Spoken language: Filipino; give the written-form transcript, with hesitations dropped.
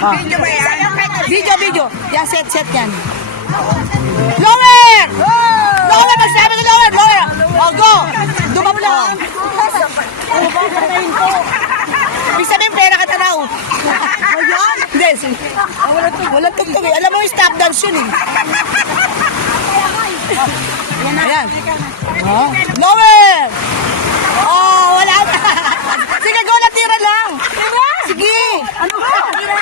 Video ba yan? Video. Yan, set yan. Lower! Lower! Magsabi ko lower! Oh, go! Dumap lang. Ibig sabihin, pera ka tanaw. Ayan? Hindi. Walang tugtog eh. Alam mo yung stop dance yun eh. Ayan. Oh. Lower! Oh, wala ka. Sige, go na, tira lang. Sige. Ano ba?